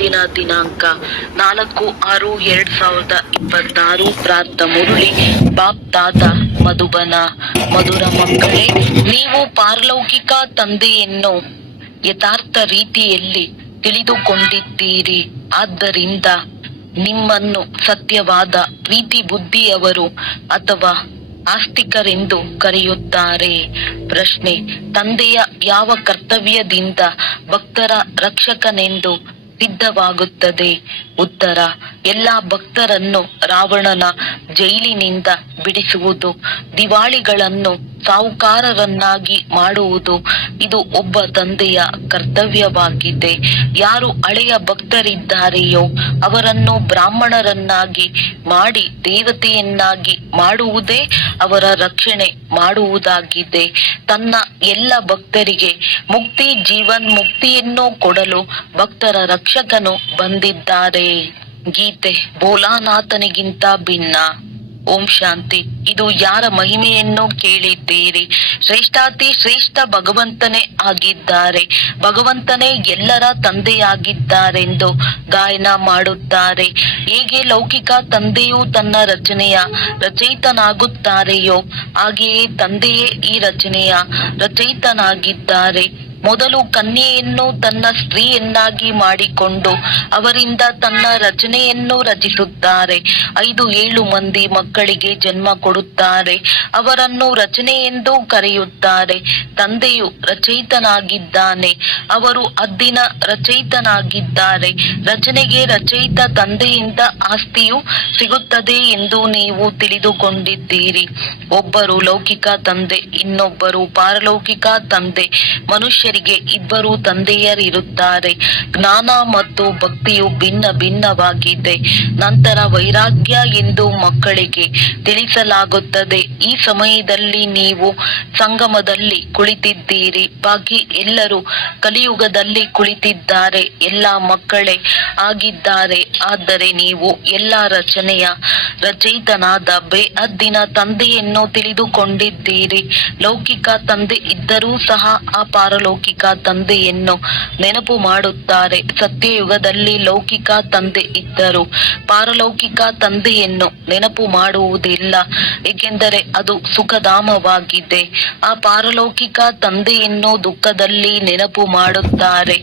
ಇಂದಿನ ದಿನಾಂಕ 4/6/2026. ಪ್ರಾರ್ಥ ಮುರಳಿ ಬಾಪ್ ದಾದ ಮಧುಬನ. ಮಧುರ ಮಕ್ಕಳೇ, ನೀವು ಪಾರಲೌಕಿಕ ತಂದೆಯನ್ನು ಯಥಾರ್ಥ ರೀತಿಯಲ್ಲಿ ತಿಳಿದುಕೊಂಡಿದ್ದೀರಿ. ಆದ್ದರಿಂದ ನಿಮ್ಮನ್ನು ಸತ್ಯವಾದ ಪ್ರೀತಿ ಬುದ್ಧಿಯವರು ಅಥವಾ ಆಸ್ತಿಕರೆಂದು ಕರೆಯುತ್ತಾರೆ. ಪ್ರಶ್ನೆ: ತಂದೆಯ ಯಾವ ಕರ್ತವ್ಯದಿಂದ ಭಕ್ತರ ರಕ್ಷಕನೆಂದು ಸಿದ್ಧವಾಗುತ್ತದೆ? ಉತ್ತರ: ಎಲ್ಲ ಭಕ್ತರನ್ನು ರಾವಣನ ಜೈಲಿನಿಂದ ಬಿಡಿಸುವುದು, ದಿವಾಳಿಗಳನ್ನು ಸಾಹುಕಾರರನ್ನಾಗಿ ಮಾಡುವುದು ಇದು ಒಬ್ಬ ತಂದೆಯ ಕರ್ತವ್ಯವಾಗಿದೆ. ಯಾರು ಹಳೆಯ ಭಕ್ತರಿದ್ದಾರೆಯೋ ಅವರನ್ನು ಬ್ರಾಹ್ಮಣರನ್ನಾಗಿ ಮಾಡಿ ದೇವತೆಯನ್ನಾಗಿ ಮಾಡುವುದೇ ಅವರ ರಕ್ಷಣೆ ಮಾಡುವುದಾಗಿದೆ. ತನ್ನ ಎಲ್ಲ ಭಕ್ತರಿಗೆ ಮುಕ್ತಿ, ಜೀವನ್ಮುಕ್ತಿಯನ್ನು ಕೊಡಲು ಭಕ್ತರ ರಕ್ಷಕನು ಬಂದಿದ್ದಾರೆ. ಗೀತೆ: ಭೋಲಾನಾಥನಿಗಿಂತ ಭಿನ್ನ. ಓಂ ಶಾಂತಿ. ಇದು ಯಾರ ಮಹಿಮೆಯನ್ನು ಕೇಳಿದ್ದೀರಿ? ಶ್ರೇಷ್ಠಾತಿ ಶ್ರೇಷ್ಠ ಭಗವಂತನೇ ಆಗಿದ್ದಾರೆ. ಭಗವಂತನೇ ಎಲ್ಲರ ತಂದೆಯಾಗಿದ್ದಾರೆಂದು ಗಾಯನ ಮಾಡುತ್ತಾರೆ. ಹೇಗೆ ಲೌಕಿಕ ತಂದೆಯು ತನ್ನ ರಚನೆಯ ರಚಯಿತನಾಗುತ್ತಾರೆಯೋ ಹಾಗೆಯೇ ತಂದೆಯೇ ಈ ರಚನೆಯ ರಚಯಿತನಾಗಿದ್ದಾರೆ. ಮೊದಲು ಕನ್ಯೆಯನ್ನು ತನ್ನ ಸ್ತ್ರೀಯನ್ನಾಗಿ ಮಾಡಿಕೊಂಡು ಅವರಿಂದ ತನ್ನ ರಚನೆಯನ್ನು ರಚಿಸುತ್ತಾರೆ. 5-7 ಮಂದಿ ಮಕ್ಕಳಿಗೆ ಜನ್ಮ ಕೊಡುತ್ತಾರೆ. ಅವರನ್ನು ರಚನೆ ಎಂದು ಕರೆಯುತ್ತಾರೆ. ತಂದೆಯು ರಚಯಿತನಾಗಿದ್ದಾನೆ, ಅವರು ಹದ್ದಿನ ರಚಯಿತನಾಗಿದ್ದಾರೆ. ರಚನೆಗೆ ರಚಯಿತ ತಂದೆಯಿಂದ ಆಸ್ತಿಯು ಸಿಗುತ್ತದೆ ಎಂದು ನೀವು ತಿಳಿದುಕೊಂಡಿದ್ದೀರಿ. ಒಬ್ಬರು ಲೌಕಿಕ ತಂದೆ, ಇನ್ನೊಬ್ಬರು ಪಾರಲೌಕಿಕ ತಂದೆ. ಮನುಷ್ಯರಿಗೆ ಇಬ್ಬರು ತಂದೆಯರಿರುತ್ತಾರೆ. ಜ್ಞಾನ ಮತ್ತು ಭಕ್ತಿಯು ಭಿನ್ನ ಭಿನ್ನವಾಗಿದೆ. ನಂತರ ವೈರಾಗ್ಯ ಎಂದು ಮಕ್ಕಳಿಗೆ ತಿಳಿಸಲಾಗುತ್ತದೆ. ಈ ಸಮಯದಲ್ಲಿ ನೀವು ಸಂಗಮದಲ್ಲಿ ಕುಳಿತಿದ್ದೀರಿ. ಬಾಕಿ ಎಲ್ಲರೂ ಕಲಿಯುಗದಲ್ಲಿ ಕುಳಿತಿದ್ದಾರೆ. ಎಲ್ಲ ಮಕ್ಕಳೇ ಆಗಿದ್ದಾರೆ. ಆದರೆ ನೀವು ಎಲ್ಲ ರಚನೆಯ ರಚಯಿತನಾದ ಬೇಹದ್ದಿನ ತಂದೆಯನ್ನು ತಿಳಿದುಕೊಂಡಿದ್ದೀರಿ. ಲೌಕಿಕ ತಂದೆ ಇದ್ದರೂ ಸಹ ಆ ಪಾರಲೌಕಿಕ ತಂದೆಯನ್ನು ನೆನಪು ಮಾಡುತ್ತಾರೆ. ಸತ್ಯಯುಗದಲ್ಲಿ ಲೌಕಿಕ ತಂದೆ ಇದ್ದರು, ಪಾರಲೌಕಿಕ ತಂದೆಯನ್ನು ನೆನಪು ಮಾಡುವುದಿಲ್ಲ, ಏಕೆಂದರೆ ಅದು ಸುಖಧಾಮವಾಗಿದೆ. ಆ ಪಾರಲೌಕಿಕ ತಂದೆಯನ್ನು ದುಃಖದಲ್ಲಿ ನೆನಪು ಮಾಡುತ್ತಾರೆ.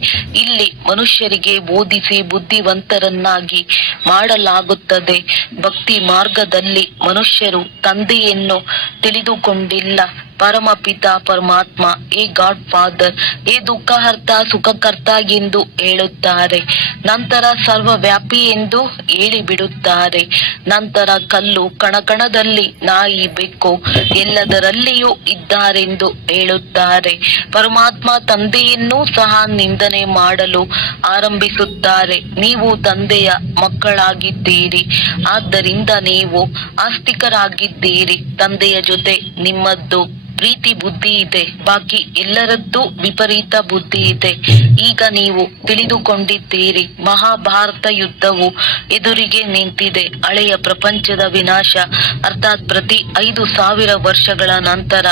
ಇಲ್ಲಿ ಮನುಷ್ಯರಿಗೆ ಬೋಧಿಸಿ ಬುದ್ಧಿವಂತರನ್ನಾಗಿ ಮಾಡಲಾಗುತ್ತದೆ. ಭಕ್ತಿ ಮಾರ್ಗದಲ್ಲಿ ಮನುಷ್ಯರು ತಂದೆಯನ್ನು ತಿಳಿದುಕೊಂಡಿಲ್ಲ. ಪರಮಪಿತ ಪರಮಾತ್ಮ, ಏ ಗಾಡ್ ಫಾದರ್, ಏ ದುಃಖಹರ್ತ ಸುಖಕರ್ತ ಎಂದು ಹೇಳುತ್ತಾರೆ. ನಂತರ ಸರ್ವವ್ಯಾಪಿ ಎಂದು ಹೇಳಿಬಿಡುತ್ತಾರೆ. ನಂತರ ಕಲ್ಲು ಕಣಕಣದಲ್ಲಿ, ನಾಯಿ ಬೆಕ್ಕು ಎಲ್ಲದರಲ್ಲಿಯೂ ಇದ್ದಾರೆಂದು ಹೇಳುತ್ತಾರೆ. ಪರಮಾತ್ಮ ತಂದೆಯನ್ನೂ ಸಹ ನಿಂದನೆ ಮಾಡಲು ಆರಂಭಿಸುತ್ತಾರೆ. ನೀವು ತಂದೆಯ ಮಕ್ಕಳಾಗಿದ್ದೀರಿ, ಆದ್ದರಿಂದ ನೀವು ಆಸ್ತಿಕರಾಗಿದ್ದೀರಿ. ತಂದೆಯ ಜೊತೆ ನಿಮ್ಮದ್ದು ಪ್ರೀತಿ ಬುದ್ಧಿ ಇದೆ, ಬಾಕಿ ಎಲ್ಲರದ್ದು ವಿಪರೀತ ಬುದ್ಧಿ ಇದೆ. ಈಗ ನೀವು ತಿಳಿದುಕೊಂಡಿದ್ದೀರಿ. ಮಹಾಭಾರತ ಯುದ್ಧವು ಎದುರಿಗೆ ನಿಂತಿದೆ. ಹಳೆಯ ಪ್ರಪಂಚದ ವಿನಾಶ, ಅರ್ಥಾತ್ ಪ್ರತಿ 5,000 ವರ್ಷಗಳ ನಂತರ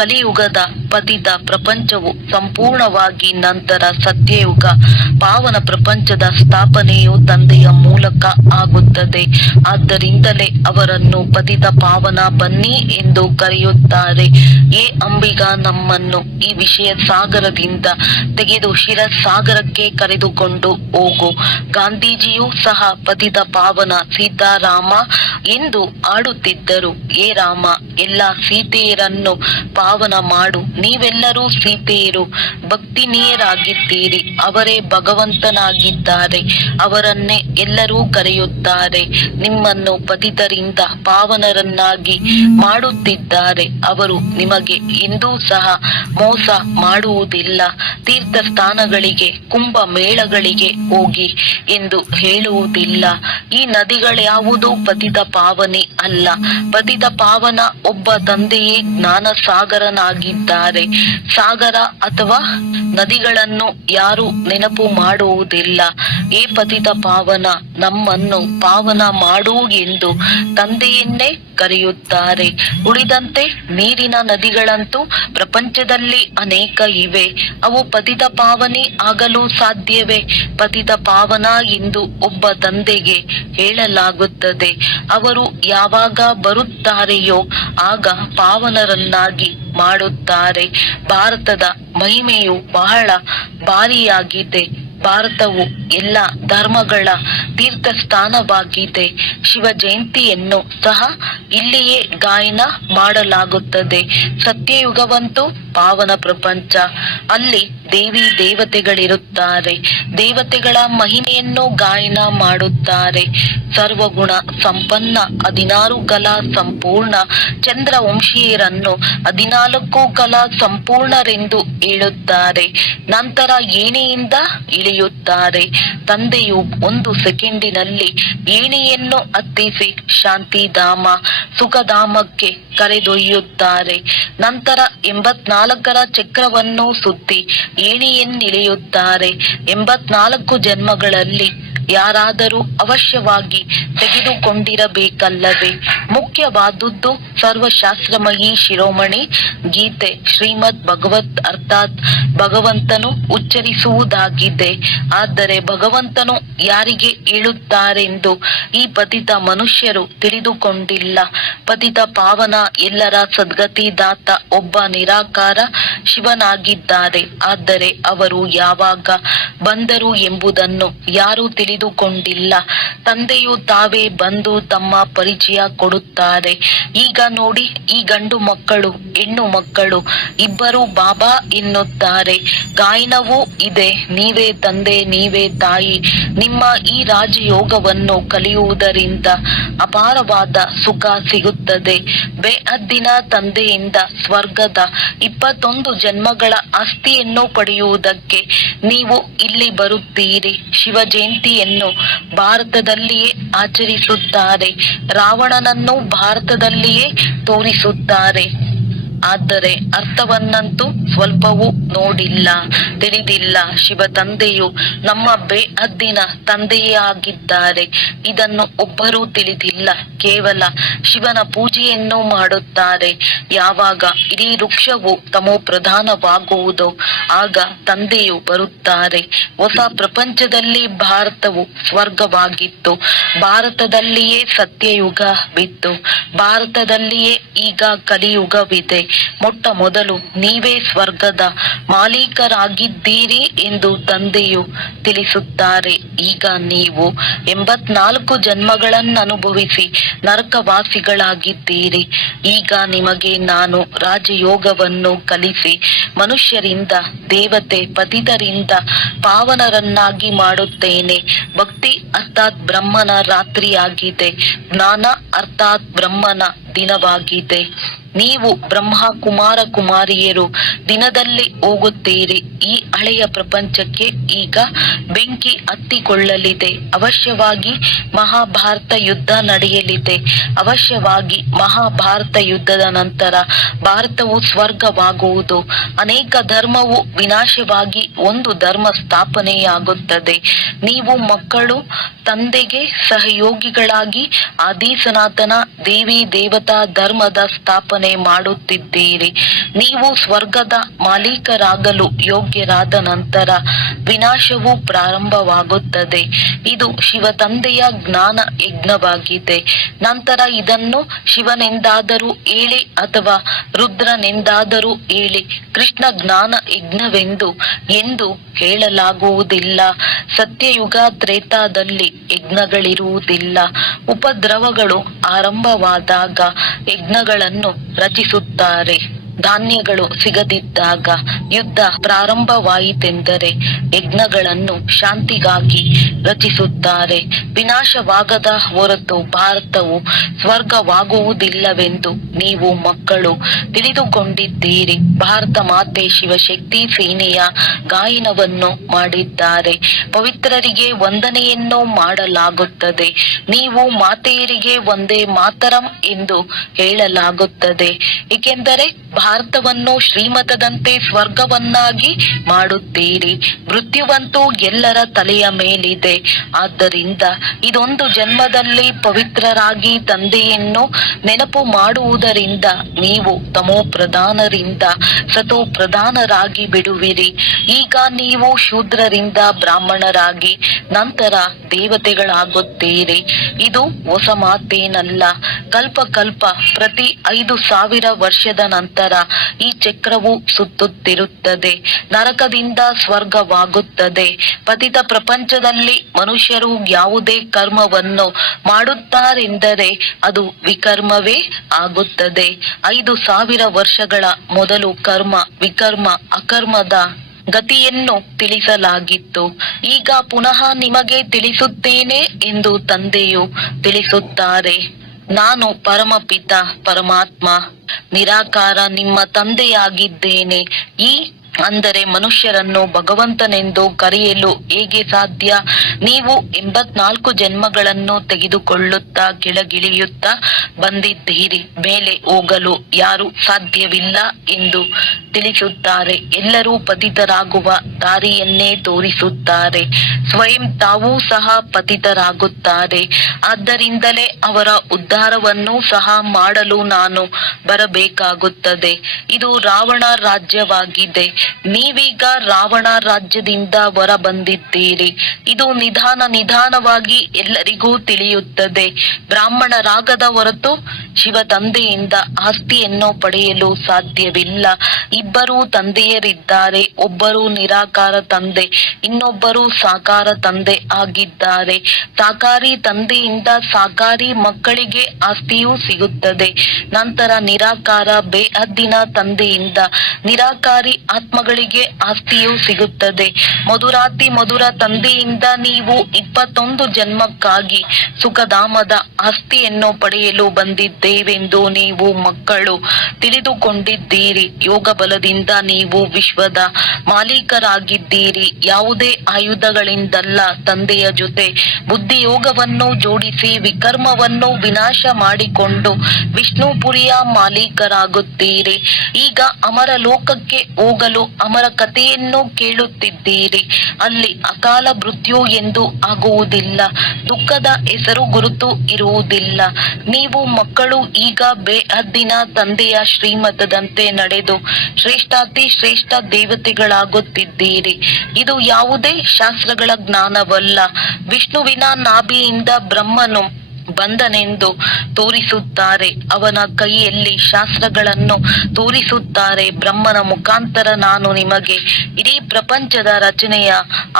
ಕಲಿಯುಗದ ಪತಿತ ಪ್ರಪಂಚವು ಸಂಪೂರ್ಣವಾಗಿ, ನಂತರ ಸತ್ಯಯುಗ ಪಾವನ ಪ್ರಪಂಚದ ಸ್ಥಾಪನೆಯು ತಂದೆಯ ಮೂಲಕ ಆಗುತ್ತದೆ. ಆದ್ದರಿಂದಲೇ ಅವರನ್ನು ಪತಿತ ಪಾವನ ಬನ್ನಿ ಎಂದು ಕರೆಯುತ್ತಾರೆ. ಏ ಅಂಬಿಗ, ನಮ್ಮನ್ನು ಈ ವಿಷಯ ಸಾಗರದಿಂದ ತೆಗೆದು ಶಿರಸಾಗರಕ್ಕೆ ಕರೆದುಕೊಂಡು ಹೋಗು. ಗಾಂಧೀಜಿಯೂ ಸಹ ಪತಿತ ಪಾವನ ಸೀತಾರಾಮ ಎಂದು ಆಡುತ್ತಿದ್ದರು. ಏ ರಾಮ, ಎಲ್ಲ ಸೀತೆಯರನ್ನು ಪಾವನ ಮಾಡು. ನೀವೆಲ್ಲರೂ ಸೀತೆಯರು, ಭಕ್ತಿನೀಯರಾಗಿದ್ದೀರಿ. ಅವರೇ ಭಗವಂತನಾಗಿದ್ದಾರೆ. ಅವರನ್ನೇ ಎಲ್ಲರೂ ಕರೆಯುತ್ತಾರೆ. ನಿಮ್ಮನ್ನು ಪತಿತರಿಂದ ಪಾವನರನ್ನಾಗಿ ಮಾಡುತ್ತಿದ್ದಾರೆ. ಅವರು ನಿಮಗೆ ಎಂದೂ ಸಹ ಮೋಸ ಮಾಡುವುದಿಲ್ಲ. ತೀರ್ಥ ಸ್ಥಾನಗಳಿಗೆ, ಕುಂಭ ಮೇಳಗಳಿಗೆ ಹೋಗಿ ಎಂದು ಹೇಳುವುದಿಲ್ಲ. ಈ ನದಿಗಳ್ಯಾವುದು ಪತಿತ ಪಾವನೆ ಅಲ್ಲ. ಪತಿತ ಪಾವನ ಒಬ್ಬ ತಂದೆಯೇ ಜ್ಞಾನ ಸಾಗರನಾಗಿದ್ದಾರೆ. ಸಾಗರ ಅಥವಾ ನದಿಗಳನ್ನು ಯಾರು ನೆನಪು ಮಾಡುವುದಿಲ್ಲ. ಏ ಪತಿತ ಪಾವನ, ನಮ್ಮನ್ನು ಪಾವನ ಮಾಡು ಎಂದು ತಂದೆಯನ್ನೇ ಕರೆಯುತ್ತಾರೆ. ಉಳಿದಂತೆ ನೀರಿನ ನದಿಗಳಂತೂ ಪ್ರಪಂಚದಲ್ಲಿ ಅನೇಕ ಇವೆ. ಅವು ಪತಿತ ಪಾವನಿ ಆಗಲು ಸಾಧ್ಯವೇ? ಪತಿತ ಪಾವನ ಎಂದು ಒಬ್ಬ ತಂದೆಗೆ ಹೇಳಲಾಗುತ್ತದೆ. ಅವರು ಯಾವಾಗ ಬರುತ್ತಾರೆಯೋ ಆಗ ಪಾವನರನ್ನಾಗಿ ಮಾಡುತ್ತಾರೆ. ಭಾರತದ ಮಹಿಮೆಯು ಬಹಳ ಭಾರಿಯಾಗಿದೆ. ಭಾರತವು ಎಲ್ಲ ಧರ್ಮಗಳ ತೀರ್ಥ ಸ್ಥಾನವಾಗಿದೆ. ಶಿವ ಜಯಂತಿಯನ್ನು ಸಹ ಇಲ್ಲಿಯೇ ಗಾಯನ ಮಾಡಲಾಗುತ್ತದೆ. ಸತ್ಯಯುಗವಂತೂ ಪಾವನ ಪ್ರಪಂಚ. ಅಲ್ಲಿ ದೇವಿ ದೇವತೆಗಳಿರುತ್ತಾರೆ. ದೇವತೆಗಳ ಮಹಿಮೆಯನ್ನು ಗಾಯನ ಮಾಡುತ್ತಾರೆ. ಸರ್ವಗುಣ ಸಂಪನ್ನ 16 ಕಲಾ ಸಂಪೂರ್ಣ ಚಂದ್ರವಂಶೀಯರನ್ನು 14 ಕಲಾ ಸಂಪೂರ್ಣರೆಂದು ಹೇಳುತ್ತಾರೆ. ನಂತರ ಏಣಿಯಿಂದ ಇಳಿಯುತ್ತಾರೆ. ತಂದೆಯು 1 ಸೆಕೆಂಡಿನಲ್ಲಿ ಏಣಿಯನ್ನು ಹತ್ತಿಸಿ ಶಾಂತಿಧಾಮ ಸುಖಧಾಮಕ್ಕೆ ಕರೆದೊಯ್ಯುತ್ತಾರೆ. ನಂತರ 84ರ ಚಕ್ರವನ್ನು ಸುತ್ತಿ ಏಣಿಯನ್ನಿಳಿಯುತ್ತಾರೆ. 84 ಜನ್ಮಗಳಲ್ಲಿ ಯಾರಾದರೂ ಅವಶ್ಯವಾಗಿ ತೆಗೆದುಕೊಂಡಿರಬೇಕಲ್ಲವೇ? ಮುಖ್ಯವಾದುದು ಸರ್ವಶಾಸ್ತ್ರಮಯಿ ಶಿರೋಮಣಿ ಗೀತೆ ಶ್ರೀಮದ್ ಭಗವತ್ ಅರ್ಥಾತ್ ಭಗವಂತನು ಉಚ್ಚರಿಸುವುದಾಗಿದೆ. ಆದರೆ ಭಗವಂತನು ಯಾರಿಗೆ ಹೇಳುತ್ತಾರೆಂದು ಈ ಪತಿತ ಮನುಷ್ಯರು ತಿಳಿದುಕೊಂಡಿಲ್ಲ. ಪತಿತ ಪಾವನ ಎಲ್ಲರ ಸದ್ಗತಿದಾತ ಒಬ್ಬ ನಿರಾಕಾರ ಶಿವನಾಗಿದ್ದಾರೆ. ಆದರೆ ಅವರು ಯಾವಾಗ ಬಂದರು ಎಂಬುದನ್ನು ಯಾರು ತಿಳಿದುಕೊಂಡಿಲ್ಲ. ತಂದೆಯು ತಾವೇ ಬಂದು ತಮ್ಮ ಪರಿಚಯ ಕೊಡುತ್ತಾರೆ. ಈಗ ನೋಡಿ, ಈ ಗಂಡು ಮಕ್ಕಳು ಹೆಣ್ಣು ಮಕ್ಕಳು ಇಬ್ಬರು ಬಾಬಾ ಎನ್ನುತ್ತಾರೆ. ಗಾಯನವೂ ಇದೆ. ನೀವೇ ತಂದೆ, ನೀವೇ ತಾಯಿ. ನಿಮ್ಮ ಈ ರಾಜಯೋಗವನ್ನು ಕಲಿಯುವುದರಿಂದ ಅಪಾರವಾದ ಸುಖ ಸಿಗುತ್ತದೆ. ಬೇಹದ್ದಿನ ತಂದೆಯಿಂದ ಸ್ವರ್ಗದ 21 ಜನ್ಮಗಳ ಆಸ್ತಿಯನ್ನು ಪಡೆಯುವುದಕ್ಕೆ ನೀವು ಇಲ್ಲಿ ಬರುತ್ತೀರಿ. ಶಿವ ಜಯಂತಿಯನ್ನು ಭಾರತದಲ್ಲಿಯೇ ಆಚರಿಸುತ್ತಾರೆ. ರಾವಣನನ್ನು ಭಾರತದಲ್ಲಿಯೇ ತೋರಿಸುತ್ತಾರೆ. ಆದರೆ ಅರ್ಥವನ್ನಂತೂ ಸ್ವಲ್ಪವೂ ನೋಡಿಲ್ಲ, ತಿಳಿದಿಲ್ಲ. ಶಿವ ತಂದೆಯು ನಮ್ಮ ಬೇಹದ್ದಿನ ತಂದೆಯೇ ಆಗಿದ್ದಾರೆ. ಇದನ್ನು ಒಬ್ಬರೂ ತಿಳಿದಿಲ್ಲ. ಕೇವಲ ಶಿವನ ಪೂಜೆಯನ್ನು ಮಾಡುತ್ತಾರೆ. ಯಾವಾಗ ಇಡೀ ವೃಕ್ಷವು ತಮೋ ಪ್ರಧಾನವಾಗುವುದೋ ಆಗ ತಂದೆಯು ಬರುತ್ತಾರೆ. ಹೊಸ ಪ್ರಪಂಚದಲ್ಲಿ ಭಾರತವು ಸ್ವರ್ಗವಾಗಿತ್ತು. ಭಾರತದಲ್ಲಿಯೇ ಸತ್ಯಯುಗವಿತ್ತು. ಭಾರತದಲ್ಲಿಯೇ ಈಗ ಕಲಿಯುಗವಿದೆ. ಮೊಟ್ಟ ಮೊದಲು ನೀವೇ ಸ್ವರ್ಗದ ಮಾಲೀಕರಾಗಿದ್ದೀರಿ ಎಂದು ತಂದೆಯು ತಿಳಿಸುತ್ತಾರೆ. ಈಗ ನೀವು 84 ಜನ್ಮಗಳನ್ನನುಭವಿಸಿ ನರಕವಾಸಿಗಳಾಗಿದ್ದೀರಿ. ಈಗ ನಿಮಗೆ ನಾನು ರಾಜಯೋಗವನ್ನು ಕಲಿಸಿ ಮನುಷ್ಯರಿಂದ ದೇವತೆ, ಪತಿತರಿಂದ ಪಾವನರನ್ನಾಗಿ ಮಾಡುತ್ತೇನೆ. ಭಕ್ತಿ ಅರ್ಥಾತ್ ಬ್ರಹ್ಮನ ರಾತ್ರಿಯಾಗಿದೆ. ಜ್ಞಾನ ಅರ್ಥಾತ್ ಬ್ರಹ್ಮನ ದಿನವಾಗಿದೆ. ನೀವು ಬ್ರಹ್ಮ ಕುಮಾರ ಕುಮಾರಿಯರು ದಿನದಲ್ಲಿ ಹೋಗುತ್ತೀರಿ. ಈ ಹಳೆಯ ಪ್ರಪಂಚಕ್ಕೆ ಈಗ ಬೆಂಕಿ ಹತ್ತಿಕೊಳ್ಳಲಿದೆ. ಅವಶ್ಯವಾಗಿ ಮಹಾಭಾರತ ಯುದ್ಧ ನಡೆಯಲಿದೆ. ಅವಶ್ಯವಾಗಿ ಮಹಾಭಾರತ ಯುದ್ಧದ ನಂತರ ಭಾರತವು ಸ್ವರ್ಗವಾಗುವುದು. ಅನೇಕ ಧರ್ಮವು ವಿನಾಶವಾಗಿ ಒಂದು ಧರ್ಮ ಸ್ಥಾಪನೆಯಾಗುತ್ತದೆ. ನೀವು ಮಕ್ಕಳು ತಂದೆಗೆ ಸಹಯೋಗಿಗಳಾಗಿ ಆದಿ ಸನಾತನ ದೇವಿ ದೇವತಾ ಧರ್ಮದ ಸ್ಥಾಪನೆ ಮಾಡುತ್ತಿದ್ದೀರಿ. ನೀವು ಸ್ವರ್ಗದ ಮಾಲೀಕರಾಗಲು ಯೋಗ್ಯರಾದ ನಂತರ ವಿನಾಶವು ಪ್ರಾರಂಭವಾಗುತ್ತದೆ. ಇದು ಶಿವ ತಂದೆಯ ಜ್ಞಾನ ಯಜ್ಞವಾಗಿದೆ. ನಂತರ ಇದನ್ನು ಶಿವನೆಂದಾದರೂ ಹೇಳಿ ಅಥವಾ ರುದ್ರನೆಂದಾದರೂ ಹೇಳಿ ಕೃಷ್ಣ ಜ್ಞಾನ ಯಜ್ಞವೆಂದು ಎಂದು ಹೇಳಲಾಗುವುದಿಲ್ಲ. ಸತ್ಯಯುಗ ತ್ರೇತಾದಲ್ಲಿ ಯಜ್ಞಗಳಿರುವುದಿಲ್ಲ. ಉಪದ್ರವಗಳು ಆರಂಭವಾದಾಗ ಯಜ್ಞಗಳನ್ನು ರಚಿಸುತ್ತಾರೆ. ಧಾನ್ಯಗಳು ಸಿಗದಿದ್ದಾಗ ಯುದ್ಧ ಪ್ರಾರಂಭವಾಯಿತೆಂದರೆ ಯಜ್ಞಗಳನ್ನು ಶಾಂತಿಗಾಗಿ ರಚಿಸುತ್ತಾರೆ. ವಿನಾಶವಾಗದ ಹೊರತು ಭಾರತವು ಸ್ವರ್ಗವಾಗುವುದಿಲ್ಲವೆಂದು ನೀವು ಮಕ್ಕಳು ತಿಳಿದುಕೊಂಡಿದ್ದೀರಿ. ಭಾರತ ಮಾತೆ ಶಿವಶಕ್ತಿ ಸೇನೆಯ ಗಾಯನವನ್ನು ಮಾಡಿದ್ದಾರೆ. ಪವಿತ್ರರಿಗೆ ವಂದನೆಯನ್ನು ಮಾಡಲಾಗುತ್ತದೆ. ನೀವು ಮಾತೆಯರಿಗೆ ಒಂದೇ ಮಾತರಂ ಎಂದು ಹೇಳಲಾಗುತ್ತದೆ. ಏಕೆಂದರೆ ಭಾರತವನ್ನು ಶ್ರೀಮತದಂತೆ ಸ್ವರ್ಗವನ್ನಾಗಿ ಮಾಡುತ್ತೀರಿ. ಮೃತ್ಯುವಂತೂ ಎಲ್ಲರ ತಲೆಯ ಮೇಲಿದೆ. ಆದ್ದರಿಂದ ಇದೊಂದು ಜನ್ಮದಲ್ಲಿ ಪವಿತ್ರರಾಗಿ ತಂದೆಯನ್ನು ನೆನಪು ಮಾಡುವುದರಿಂದ ನೀವು ತಮೋ ಪ್ರಧಾನರಿಂದ ಸತೋ ಪ್ರಧಾನರಾಗಿ ಬಿಡುವಿರಿ. ಈಗ ನೀವು ಶೂದ್ರರಿಂದ ಬ್ರಾಹ್ಮಣರಾಗಿ ನಂತರ ದೇವತೆಗಳಾಗುತ್ತೀರಿ. ಇದು ಹೊಸ ಮಾತೇನಲ್ಲ. ಕಲ್ಪ ಕಲ್ಪ ಪ್ರತಿ 5,000 ವರ್ಷದ ನಂತರ ಈ ಚಕ್ರವು ಸುತ್ತುತ್ತಿರುತ್ತದೆ. ನರಕದಿಂದ ಸ್ವರ್ಗವಾಗುತ್ತದೆ. ಪತಿತ ಪ್ರಪಂಚದಲ್ಲಿ ಮನುಷ್ಯರು ಯಾವುದೇ ಕರ್ಮವನ್ನು ಮಾಡುತ್ತಾರೆಂದರೆ ಅದು ವಿಕರ್ಮವೇ ಆಗುತ್ತದೆ. 5,000 ವರ್ಷಗಳ ಮೊದಲು ಕರ್ಮ, ವಿಕರ್ಮ, ಅಕರ್ಮದ ಗತಿಯನ್ನು ತಿಳಿಸಲಾಗಿತ್ತು. ಈಗ ಪುನಃ ನಿಮಗೆ ತಿಳಿಸುತ್ತೇನೆ ಎಂದು ತಂದೆಯು ತಿಳಿಸುತ್ತಾರೆ. ನಾನು ಪರಮಪಿತ ಪರಮಾತ್ಮ ನಿರಾಕಾರ ನಿಮ್ಮ ತಂದೆಯಾಗಿದ್ದೇನೆ. ಈ ಅಂದರೆ ಮನುಷ್ಯರನ್ನು ಭಗವಂತನೆಂದು ಕರೆಯಲು ಹೇಗೆ ಸಾಧ್ಯ? ನೀವು 84 ಜನ್ಮಗಳನ್ನು ತೆಗೆದುಕೊಳ್ಳುತ್ತಾ ಕೆಳಗಿಳಿಯುತ್ತಾ ಬಂದಿದ್ದೀರಿ. ಮೇಲೆ ಹೋಗಲು ಯಾರು ಸಾಧ್ಯವಿಲ್ಲ ಎಂದು ತಿಳಿಸುತ್ತಾರೆ. ಎಲ್ಲರೂ ಪತಿತರಾಗುವ ದಾರಿಯನ್ನೇ ತೋರಿಸುತ್ತಾರೆ. ಸ್ವಯಂ ತಾವೂ ಸಹ ಪತಿತರಾಗುತ್ತಾರೆ. ಆದ್ದರಿಂದಲೇ ಅವರ ಉದ್ಧಾರವನ್ನು ಸಹ ಮಾಡಲು ನಾನು ಬರಬೇಕಾಗುತ್ತದೆ. ಇದು ರಾವಣ ರಾಜ್ಯವಾಗಿದೆ. ನೀವೀಗ ರಾವಣ ರಾಜ್ಯದಿಂದ ಹೊರ ಬಂದಿದ್ದೀರಿ. ಇದು ನಿಧಾನವಾಗಿ ಎಲ್ಲರಿಗೂ ತಿಳಿಯುತ್ತದೆ. ಬ್ರಾಹ್ಮಣರಾಗದ ಹೊರತು ಶಿವ ತಂದೆಯಿಂದ ಆಸ್ತಿಯನ್ನು ಪಡೆಯಲು ಸಾಧ್ಯವಿಲ್ಲ. ಇಬ್ಬರು ತಂದೆಯರಿದ್ದಾರೆ. ಒಬ್ಬರು ನಿರಾಕಾರ ತಂದೆ, ಇನ್ನೊಬ್ಬರು ಸಾಕಾರ ತಂದೆ ಆಗಿದ್ದಾರೆ. ಸಾಕಾರಿ ತಂದೆಯಿಂದ ಸಾಕಾರಿ ಮಕ್ಕಳಿಗೆ ಆಸ್ತಿಯೂ ಸಿಗುತ್ತದೆ. ನಂತರ ನಿರಾಕಾರ ಬೇಹದ್ದಿನ ತಂದೆಯಿಂದ ನಿರಾಕಾರಿ ಆತ್ಮಗಳಿಗೆ ಆಸ್ತಿಯೂ ಸಿಗುತ್ತದೆ. ಮಧುರಾತಿ ಮಧುರ ತಂದೆಯಿಂದ ನೀವು 21 ಜನ್ಮಕ್ಕಾಗಿ ಸುಖಧಾಮದ ಆಸ್ತಿಯನ್ನು ಪಡೆಯಲು ಬಂದಿದ್ದೇವೆಂದು ನೀವು ಮಕ್ಕಳು ತಿಳಿದುಕೊಂಡಿದ್ದೀರಿ. ಯೋಗ ಬಲದಿಂದ ನೀವು ವಿಶ್ವದ ಮಾಲೀಕರಾಗಿದ್ದೀರಿ. ಯಾವುದೇ ಆಯುಧಗಳಿಂದಲ್ಲ, ತಂದೆಯ ಜೊತೆ ಬುದ್ಧಿಯೋಗವನ್ನು ಜೋಡಿಸಿ ವಿಕರ್ಮವನ್ನು ವಿನಾಶ ಮಾಡಿಕೊಂಡು ವಿಷ್ಣುಪುರಿಯ ಮಾಲೀಕರಾಗುತ್ತೀರಿ. ಈಗ ಅಮರ ಲೋಕಕ್ಕೆ ಹೋಗಲು ಅಮರ ಕಥೆಯನ್ನು ಕೇಳುತ್ತಿದ್ದೀರಿ. ಅಲ್ಲಿ ಅಕಾಲ ಮೃತ್ಯು ಎಂದು ಆಗುವುದಿಲ್ಲ. ದುಃಖದ ಹೆಸರು ಗುರುತು ಇರುವುದಿಲ್ಲ. ನೀವು ಮಕ್ಕಳು ಈಗ ಬೇಹದ್ದಿನ ತಂದೆಯ ಶ್ರೀಮತದಂತೆ ನಡೆದು ಶ್ರೇಷ್ಠಾತಿ ಶ್ರೇಷ್ಠ ದೇವತೆಗಳಾಗುತ್ತಿದ್ದೀರಿ. ಇದು ಯಾವುದೇ ಶಾಸ್ತ್ರಗಳ ಜ್ಞಾನವಲ್ಲ. ವಿಷ್ಣುವಿನ ನಾಭಿಯಿಂದ ಬ್ರಹ್ಮನು ಬಂದನೆಂದು ತೋರಿಸುತ್ತಾರೆ. ಅವನ ಕೈಯಲ್ಲಿ ಶಾಸ್ತ್ರಗಳನ್ನು ತೋರಿಸುತ್ತಾರೆ. ಬ್ರಹ್ಮನ ಮುಖಾಂತರ ನಾನು ನಿಮಗೆ ಇಡೀ ಪ್ರಪಂಚದ ರಚನೆಯ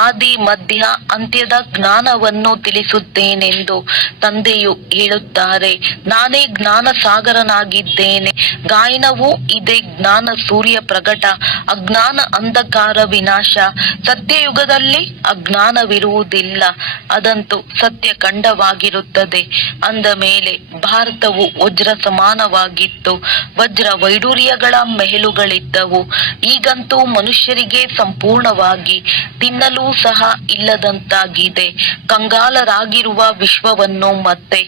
ಆದಿ ಮಧ್ಯ ಅಂತ್ಯದ ಜ್ಞಾನವನ್ನು ತಿಳಿಸುತ್ತೇನೆಂದು ತಂದೆಯು ಹೇಳುತ್ತಾರೆ. ನಾನೇ ಜ್ಞಾನ ಸಾಗರನಾಗಿದ್ದೇನೆ. ಗಾಯನವೂ ಇದೆ. ಜ್ಞಾನ ಸೂರ್ಯ ಪ್ರಕಟ, ಅಜ್ಞಾನ ಅಂಧಕಾರ ವಿನಾಶ. ಸತ್ಯಯುಗದಲ್ಲಿ ಅಜ್ಞಾನವಿರುವುದಿಲ್ಲ. ಅದಂತೂ ಸತ್ಯ ಖಂಡವಾಗಿರುತ್ತದೆ. ಅಂದ ಮೇಲೆ ಭಾರತವು ವಜ್ರ ಸಮಾನವಾಗಿತ್ತು. ವಜ್ರ ವೈಡೂರ್ಯಗಳ ಮೆಹಲುಗಳಿದ್ದವು. ಈಗಂತೂ ಮನುಷ್ಯರಿಗೆ ಸಂಪೂರ್ಣವಾಗಿ ತಿನ್ನಲು ಸಹ ಇಲ್ಲದಂತಾಗಿದೆ. ಕಂಗಾಲರಾಗಿರುವ ವಿಶ್ವವನ್ನು ಮತ್ತೆ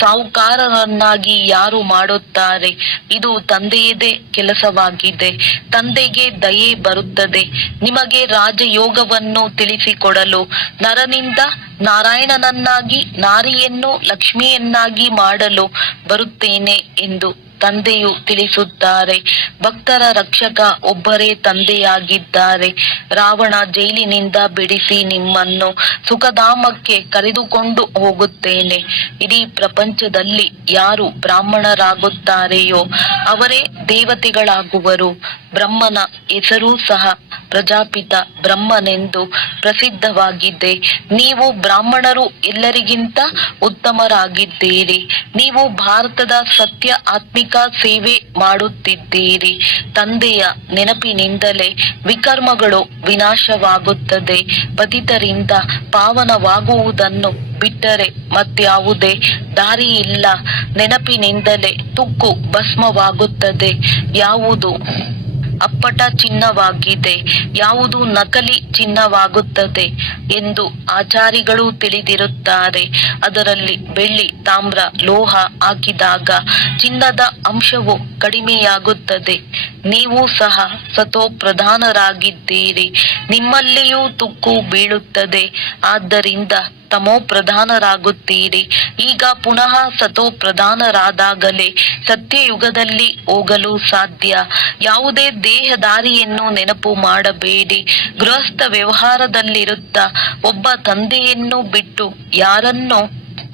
ಸಾಹುಕಾರರನ್ನಾಗಿ ಯಾರು ಮಾಡುತ್ತಾರೆ? ಇದು ತಂದೆಯದೇ ಕೆಲಸವಾಗಿದೆ. ತಂದೆಗೆ ದಯೆ ಬರುತ್ತದೆ. ನಿಮಗೆ ರಾಜಯೋಗವನ್ನು ತಿಳಿಸಿಕೊಡಲು ನರನಿಂದ ನಾರಾಯಣನನ್ನಾಗಿ, ನಾರಿಯನ್ನು ಲಕ್ಷ್ಮಿಯನ್ನಾಗಿ ಮಾಡಲು ಬರುತ್ತೇನೆ ಎಂದು ತಂದೆಯು ತಿಳಿಸುತ್ತಾರೆ. ಭಕ್ತರ ರಕ್ಷಕ ಒಬ್ಬರೇ ತಂದೆಯಾಗಿದ್ದಾರೆ. ರಾವಣ ಜೈಲಿನಿಂದ ಬಿಡಿಸಿ ನಿಮ್ಮನ್ನು ಸುಖಧಾಮಕ್ಕೆ ಕರೆದುಕೊಂಡು ಹೋಗುತ್ತೇನೆ. ಇಡೀ ಪ್ರಪಂಚದಲ್ಲಿ ಯಾರು ಬ್ರಾಹ್ಮಣರಾಗುತ್ತಾರೆಯೋ ಅವರೇ ದೇವತೆಗಳಾಗುವರು. ಬ್ರಹ್ಮನ ಹೆಸರೂ ಸಹ ಪ್ರಜಾಪಿತ ಬ್ರಹ್ಮನೆಂದು ಪ್ರಸಿದ್ಧವಾಗಿದೆ. ನೀವು ಬ್ರಾಹ್ಮಣರು ಎಲ್ಲರಿಗಿಂತ ಉತ್ತಮರಾಗಿದ್ದೀರಿ. ನೀವು ಭಾರತದ ಸತ್ಯ ಆತ್ಮಿಕ ಸೇವೆ ಮಾಡುತ್ತಿದ್ದೀರಿ. ತಂದೆಯ ನೆನಪಿನಿಂದಲೇ ವಿಕರ್ಮಗಳು ವಿನಾಶವಾಗುತ್ತದೆ. ಪತಿತರಿಂದ ಪಾವನವಾಗುವುದನ್ನು ಬಿಟ್ಟರೆ ಮತ್ಯಾವುದೇ ದಾರಿ ಇಲ್ಲ. ನೆನಪಿನಿಂದಲೇ ತುಕ್ಕು ಭಸ್ಮವಾಗುತ್ತದೆ. ಯಾವುದು ಅಪ್ಪಟ ಚಿನ್ನವಾಗಿದೆ, ಯಾವುದು ನಕಲಿ ಚಿನ್ನವಾಗುತ್ತದೆ ಎಂದು ಆಚಾರಿಗಳು ತಿಳಿದಿರುತ್ತಾರೆ. ಅದರಲ್ಲಿ ಬೆಳ್ಳಿ, ತಾಮ್ರ, ಲೋಹ ಹಾಕಿದಾಗ ಚಿನ್ನದ ಅಂಶವು ಕಡಿಮೆಯಾಗುತ್ತದೆ. ನೀವು ಸಹ ಸತೋ ಪ್ರಧಾನರಾಗಿದ್ದೀರಿ, ನಿಮ್ಮಲ್ಲಿಯೂ ತುಕ್ಕು ಬೀಳುತ್ತದೆ, ಆದ್ದರಿಂದ ತಮೋ ಪ್ರಧಾನರಾಗುತ್ತೀರಿ. ಈಗ ಪುನಃ ಸತೋ ಪ್ರಧಾನರಾದಾಗಲೇ ಸತ್ಯಯುಗದಲ್ಲಿ ಹೋಗಲು ಸಾಧ್ಯ. ಯಾವುದೇ ದೇಹದಾರಿಯನ್ನು ನೆನಪು ಮಾಡಬೇಡಿ. ಗೃಹಸ್ಥ ವ್ಯವಹಾರದಲ್ಲಿರುತ್ತಾ ಒಬ್ಬ ತಂದೆಯನ್ನು ಬಿಟ್ಟು ಯಾರನ್ನು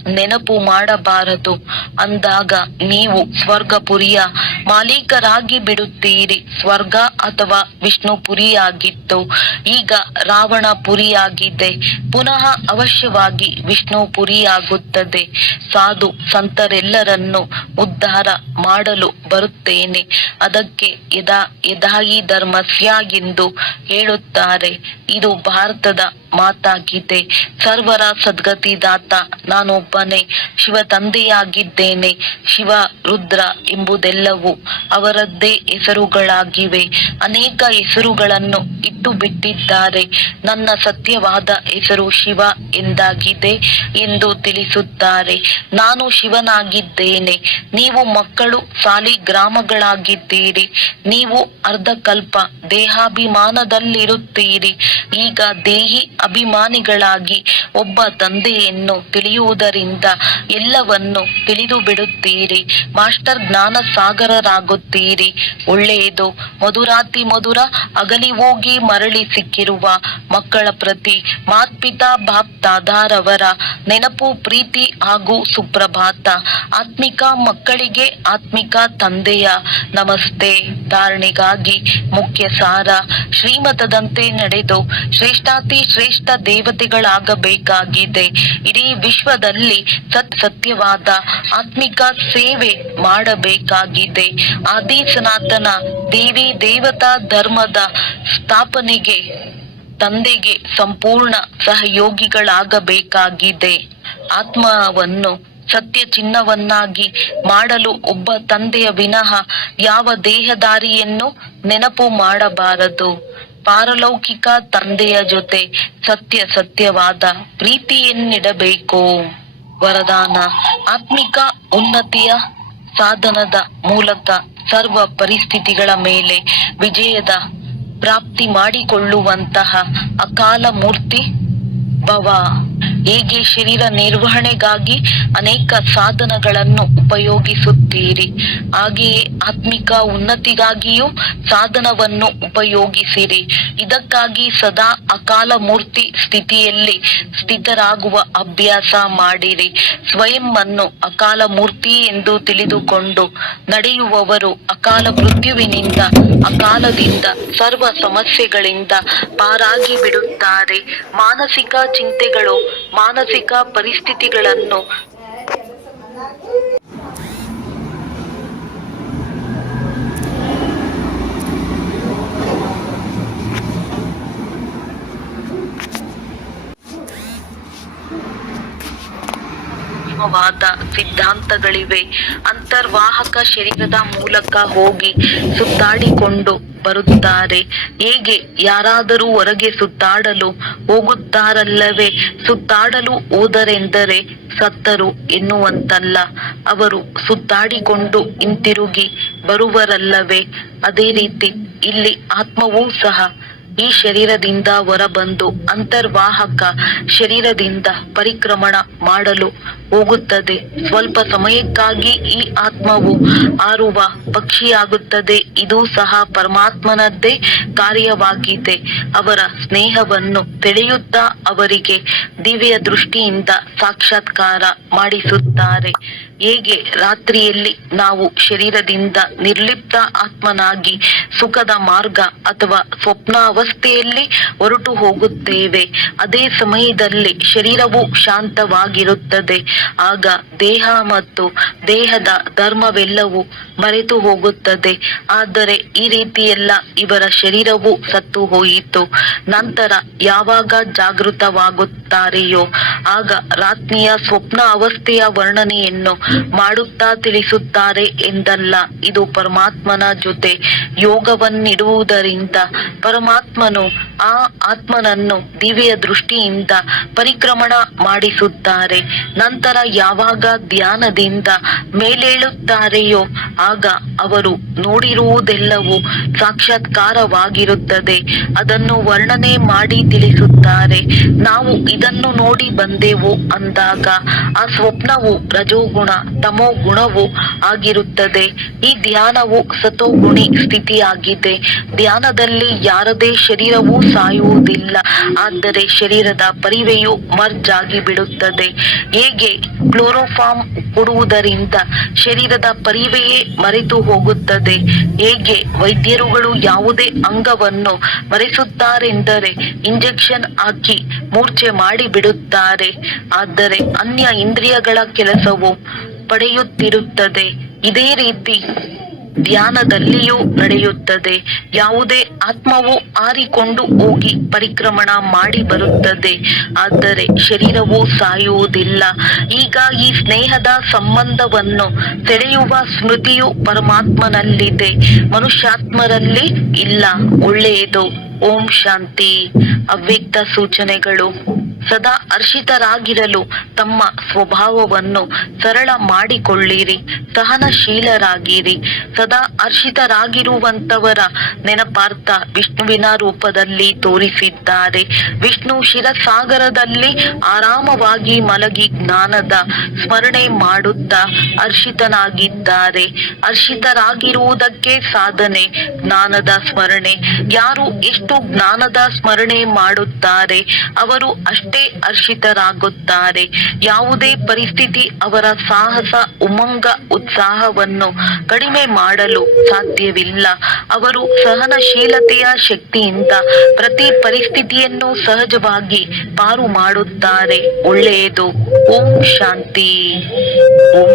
ನೆನಪು ಮಾಡಬಾರದು. ಅಂದಾಗ ನೀವು ಸ್ವರ್ಗಪುರಿಯ ಮಾಲೀಕರಾಗಿ ಬಿಡುತ್ತೀರಿ. ಸ್ವರ್ಗ ಅಥವಾ ವಿಷ್ಣುಪುರಿಯಾಗಿತ್ತು, ಈಗ ರಾವಣಪುರಿಯಾಗಿದೆ. ಪುನಃ ಅವಶ್ಯವಾಗಿ ವಿಷ್ಣುಪುರಿಯಾಗುತ್ತದೆ. ಸಾಧು ಸಂತರೆಲ್ಲರನ್ನು ಉದ್ಧಾರ ಮಾಡಲು ಬರುತ್ತೇನೆ. ಅದಕ್ಕೆ ಯದಾ ಯದಾಹಿ ಧರ್ಮಸ್ಯ ಎಂದು ಹೇಳುತ್ತಾರೆ. ಇದು ಭಾರತದ ಮಾತಾಗಿದೆ. ಸರ್ವರ ಸದ್ಗತಿದಾತ ನಾನೊಬ್ಬನೇ. ಶಿವ ತಂದೆಯಾಗಿದ್ದೇನೆ. ಶಿವ, ರುದ್ರ ಎಂಬುದೆಲ್ಲವೂ ಅವರದ್ದೇ ಹೆಸರುಗಳಾಗಿವೆ. ಅನೇಕ ಹೆಸರುಗಳನ್ನು ಇಟ್ಟು ಬಿಟ್ಟಿದ್ದಾರೆ. ನನ್ನ ಸತ್ಯವಾದ ಹೆಸರು ಶಿವ ಎಂದಾಗಿದೆ ಎಂದು ತಿಳಿಸುತ್ತಾರೆ. ನಾನು ಶಿವನಾಗಿದ್ದೇನೆ. ನೀವು ಮಕ್ಕಳು ಸಾಲಿಗ್ರಾಮಗಳಾಗಿದ್ದೀರಿ. ನೀವು ಅರ್ಧಕಲ್ಪ ದೇಹಾಭಿಮಾನದಲ್ಲಿರುತ್ತೀರಿ. ಈಗ ದೇಹಿ ಅಭಿಮಾನಿಗಳಾಗಿ ಒಬ್ಬ ತಂದೆಯನ್ನು ತಿಳಿಯುವುದರಿಂದ ಎಲ್ಲವನ್ನು ತಿಳಿದು ಬಿಡುತ್ತೀರಿ. ಮಾಸ್ಟರ್ ಜ್ಞಾನ ಸಾಗರರಾಗುತ್ತೀರಿ. ಒಳ್ಳೆಯದು. ಮಧುರಾತಿ ಮಧುರ ಅಗಲಿ ಹೋಗಿ ಮರಳಿ ಸಿಕ್ಕಿರುವ ಮಕ್ಕಳ ಪ್ರತಿ ಮಾತ್ಪಿತಾ ಬಾಪ್ ದಾದಾರವರ ನೆನಪು, ಪ್ರೀತಿ ಹಾಗೂ ಸುಪ್ರಭಾತ. ಆತ್ಮಿಕ ಮಕ್ಕಳಿಗೆ ಆತ್ಮಿಕ ತಂದೆಯ ನಮಸ್ತೆ. ಧಾರಣೆಗಾಗಿ ಮುಖ್ಯ ಸಾರ: ಶ್ರೀಮತದಂತೆ ನಡೆದು ಶ್ರೇಷ್ಠಾತಿ ಶ್ರೇಷ್ಠ ದೇವತೆಗಳಾಗಬೇಕಾಗಿದೆ. ಇಡೀ ವಿಶ್ವದಲ್ಲಿ ಸತ್ಯವಾದ ಆತ್ಮಿಕ ಸೇವೆ ಮಾಡಬೇಕಾಗಿದೆ. ಆದಿ ಸನಾತನ ದೇವಿ ದೇವತಾ ಧರ್ಮದ ಸ್ಥಾಪನೆಗೆ ತಂದೆಗೆ ಸಂಪೂರ್ಣ ಸಹಯೋಗಿಗಳಾಗಬೇಕಾಗಿದೆ. ಆತ್ಮವನ್ನು ಸತ್ಯ ಚಿನ್ನವನ್ನಾಗಿ ಮಾಡಲು ಒಬ್ಬ ತಂದೆಯ ವಿನಃ ಯಾವ ದೇಹದಾರಿಯನ್ನು ನೆನಪು ಮಾಡಬಾರದು. ಪಾರಲೌಕಿಕ ತಂದೆಯ ಜೊತೆ ಸತ್ಯವಾದ ಪ್ರೀತಿಯನ್ನಿಡಬೇಕು. ವರದಾನ: ಆತ್ಮಿಕ ಉನ್ನತಿಯ ಸಾಧನದ ಮೂಲಕ ಸರ್ವ ಪರಿಸ್ಥಿತಿಗಳ ಮೇಲೆ ವಿಜಯದ ಪ್ರಾಪ್ತಿ ಮಾಡಿಕೊಳ್ಳುವಂತಹ ಅಕಾಲ ಮೂರ್ತಿ ಭವ. ಹೇಗೆ ಶರೀರ ನಿರ್ವಹಣೆಗಾಗಿ ಅನೇಕ ಸಾಧನಗಳನ್ನು ಉಪಯೋಗಿಸುತ್ತೀರಿ, ಹಾಗೆಯೇ ಆತ್ಮಿಕ ಉನ್ನತಿಗಾಗಿಯೂ ಸಾಧನವನ್ನು ಉಪಯೋಗಿಸಿರಿ. ಇದಕ್ಕಾಗಿ ಸದಾ ಅಕಾಲ ಮೂರ್ತಿ ಸ್ಥಿತಿಯಲ್ಲಿ ಸ್ಥಿತರಾಗುವ ಅಭ್ಯಾಸ ಮಾಡಿರಿ. ಸ್ವಯಂ ಅನ್ನು ಅಕಾಲ ಮೂರ್ತಿ ಎಂದು ತಿಳಿದುಕೊಂಡು ನಡೆಯುವವರು ಅಕಾಲ ಮೃತ್ಯುವಿನಿಂದ, ಅಕಾಲದಿಂದ, ಸರ್ವ ಸಮಸ್ಯೆಗಳಿಂದ ಪಾರಾಗಿ ಬಿಡುತ್ತಾರೆ. ಮಾನಸಿಕ ಚಿಂತೆಗಳು, ಮಾನಸಿಕ ಪರಿಸ್ಥಿತಿಗಳನ್ನು ವಾದ ಸಿದ್ಧಾಂತಗಳಿವೆ. ಅಂತರ್ವಾಹಕ ಶರೀರದ ಮೂಲಕ ಹೋಗಿ ಸುತ್ತಾಡಿಕೊಂಡು ಬರುತ್ತಾರೆ. ಹೇಗೆ ಯಾರಾದರೂ ಹೊರಗೆ ಸುತ್ತಾಡಲು ಹೋಗುತ್ತಾರಲ್ಲವೇ? ಸುತ್ತಾಡಲು ಹೋದರೆಂದರೆ ಸತ್ತರು ಎನ್ನುವಂತಲ್ಲ. ಅವರು ಸುತ್ತಾಡಿಕೊಂಡು ಹಿಂತಿರುಗಿ ಬರುವರಲ್ಲವೇ? ಅದೇ ರೀತಿ ಇಲ್ಲಿ ಆತ್ಮವೂ ಸಹ ಈ ಶರೀರದಿಂದ ಹೊರಬಂದು ಅಂತರ್ವಾಹಕ ಶರೀರದಿಂದ ಪರಿಕ್ರಮಣ ಮಾಡಲು ಹೋಗುತ್ತದೆ. ಸ್ವಲ್ಪ ಸಮಯಕ್ಕಾಗಿ ಈ ಆತ್ಮವು ಹಾರುವ ಪಕ್ಷಿಯಾಗುತ್ತದೆ. ಇದು ಸಹ ಪರಮಾತ್ಮನದ್ದೇ ಕಾರ್ಯವಾಗಿದೆ. ಅವರ ಸ್ನೇಹವನ್ನು ತಿಳಿಯುತ್ತಾ ಅವರಿಗೆ ದಿವ್ಯ ದೃಷ್ಟಿಯಿಂದ ಸಾಕ್ಷಾತ್ಕಾರ ಮಾಡಿಸುತ್ತಾರೆ. ಹೇಗೆ ರಾತ್ರಿಯಲ್ಲಿ ನಾವು ಶರೀರದಿಂದ ನಿರ್ಲಿಪ್ತ ಆತ್ಮನಾಗಿ ಸುಖದ ಮಾರ್ಗ ಅಥವಾ ಸ್ವಪ್ನಾವಸ್ಥೆಯಲ್ಲಿ ಹೊರಟು ಹೋಗುತ್ತೇವೆ, ಅದೇ ಸಮಯದಲ್ಲಿ ಶರೀರವು ಶಾಂತವಾಗಿರುತ್ತದೆ. ಆಗ ದೇಹ ಮತ್ತು ದೇಹದ ಧರ್ಮವೆಲ್ಲವೂ ಮರೆತು ಹೋಗುತ್ತದೆ. ಆದರೆ ಈ ರೀತಿಯೆಲ್ಲ ಇವರ ಶರೀರವು ಸತ್ತು ಹೋಯಿತು. ನಂತರ ಯಾವಾಗ ಜಾಗೃತವಾಗುತ್ತದೆ ತಿಳಿಸುತ್ತಾರೆಯೋ ಆಗ ರಾತ್ರಿಯ ಸ್ವಪ್ನ ಅವಸ್ಥೆಯ ವರ್ಣನೆಯನ್ನು ಮಾಡುತ್ತಾ ತಿಳಿಸುತ್ತಾರೆ ಎಂದಲ್ಲ. ಇದು ಪರಮಾತ್ಮನ ಜೊತೆ ಯೋಗವನ್ನಿಡುವುದರಿಂದ ಪರಮಾತ್ಮನು ಆ ಆತ್ಮನನ್ನು ದಿವ್ಯ ದೃಷ್ಟಿಯಿಂದ ಪರಿಕ್ರಮಣ ಮಾಡಿಸುತ್ತಾರೆ. ನಂತರ ಯಾವಾಗ ಧ್ಯಾನದಿಂದ ಮೇಲೇಳುತ್ತಾರೆಯೋ ಆಗ ಅವರು ನೋಡಿರುವುದೆಲ್ಲವೂ ಸಾಕ್ಷಾತ್ಕಾರವಾಗಿರುತ್ತದೆ. ಅದನ್ನು ವರ್ಣನೆ ಮಾಡಿ ತಿಳಿಸುತ್ತಾರೆ. ನಾವು ಇದನ್ನು ನೋಡಿ ಬಂದೆವು ಅಂದಾಗ ಆ ಸ್ವಪ್ನವು ರಜೋಗುಣ ತಮೋ ಗುಣವೂ ಆಗಿರುತ್ತದೆ. ಈ ಧ್ಯಾನವು ಸತೋಗುಣಿ ಸ್ಥಿತಿಯಾಗಿದೆ. ಧ್ಯಾನದಲ್ಲಿ ಯಾರದೇ ಶರೀರವೂ ಸಾಯುವುದಿಲ್ಲ, ಆದರೆ ಶರೀರದ ಪರಿವೆಯು ಮರ್ಜ್ ಆಗಿ ಬಿಡುತ್ತದೆ. ಹೇಗೆ ಕ್ಲೋರೋಫಾರ್ಮ್ ಕೊಡುವುದರಿಂದ ಶರೀರದ ಪರಿವೆಯೇ ಮರೆತು ಹೋಗುತ್ತದೆ, ಹೇಗೆ ವೈದ್ಯರುಗಳು ಯಾವುದೇ ಅಂಗವನ್ನು ಮರೆಸುತ್ತಾರೆಂದರೆ ಇಂಜೆಕ್ಷನ್ ಹಾಕಿ ಮೂರ್ಛೆ ಮಾಡಿ ಬಿಡುತ್ತಾರೆ, ಆದರೆ ಅನ್ಯ ಇಂದ್ರಿಯಗಳ ಕೆಲಸವು ಪಡೆಯುತ್ತಿರುತ್ತದೆ. ಇದೇ ರೀತಿ ಧ್ಯಾನದಲ್ಲಿಯೂ ನಡೆಯುತ್ತದೆ. ಯಾವುದೇ ಆತ್ಮವು ಹಾರಿಕೊಂಡು ಹೋಗಿ ಪರಿಕ್ರಮಣ ಮಾಡಿ ಬರುತ್ತದೆ, ಆದರೆ ಶರೀರವು ಸಾಯುವುದಿಲ್ಲ. ಈಗ ಈ ಸ್ನೇಹದ ಸಂಬಂಧವನ್ನು ಸೆಳೆಯುವ ಸ್ಮೃತಿಯು ಪರಮಾತ್ಮನಲ್ಲಿದೆ, ಮನುಷ್ಯಾತ್ಮರಲ್ಲಿ ಇಲ್ಲ. ಒಳ್ಳೆಯದು. ಓಂ ಶಾಂತಿ. ಅವ್ಯಕ್ತ ಸೂಚನೆಗಳು. ಸದಾ ಹರ್ಷಿತರಾಗಿರಲು ತಮ್ಮ ಸ್ವಭಾವವನ್ನು ಸರಳ ಮಾಡಿಕೊಳ್ಳಿರಿ. ಸಹನಶೀಲರಾಗಿರಿ. ಸದಾ ಹರ್ಷಿತರಾಗಿರುವಂತವರ ನೆನಪಾರ್ಥ ವಿಷ್ಣುವಿನ ರೂಪದಲ್ಲಿ ತೋರಿಸಿದ್ದಾರೆ. ವಿಷ್ಣು ಶಿರಸಾಗರದಲ್ಲಿ ಆರಾಮವಾಗಿ ಮಲಗಿ ಜ್ಞಾನದ ಸ್ಮರಣೆ ಮಾಡುತ್ತಾ ಹರ್ಷಿತನಾಗಿದ್ದಾರೆ. ಹರ್ಷಿತರಾಗಿರುವುದಕ್ಕೆ ಸಾಧನೆ ಜ್ಞಾನದ ಸ್ಮರಣೆ. ಯಾರು ಎಷ್ಟು ಜ್ಞಾನದ ಸ್ಮರಣೆ ಮಾಡುತ್ತಾರೆ ಅವರು ಅಷ್ಟೇ ಹರ್ಷಿತರಾಗುತ್ತಾರೆ. ಯಾವುದೇ ಪರಿಸ್ಥಿತಿ ಅವರ ಸಾಹಸ, ಉಮಂಗ, ಉತ್ಸಾಹವನ್ನು ಕಡಿಮೆ ಮಾಡಲು ಸಾಧ್ಯವಿಲ್ಲ. ಅವರು ಸಹನಶೀಲತೆಯ ಶಕ್ತಿಯಿಂದ ಪ್ರತಿ ಪರಿಸ್ಥಿತಿಯನ್ನು ಸಹಜವಾಗಿ ಪಾರು ಮಾಡುತ್ತಾರೆ. ಒಳ್ಳೆಯದು. ಓಂ ಶಾಂತಿ. ಓಂ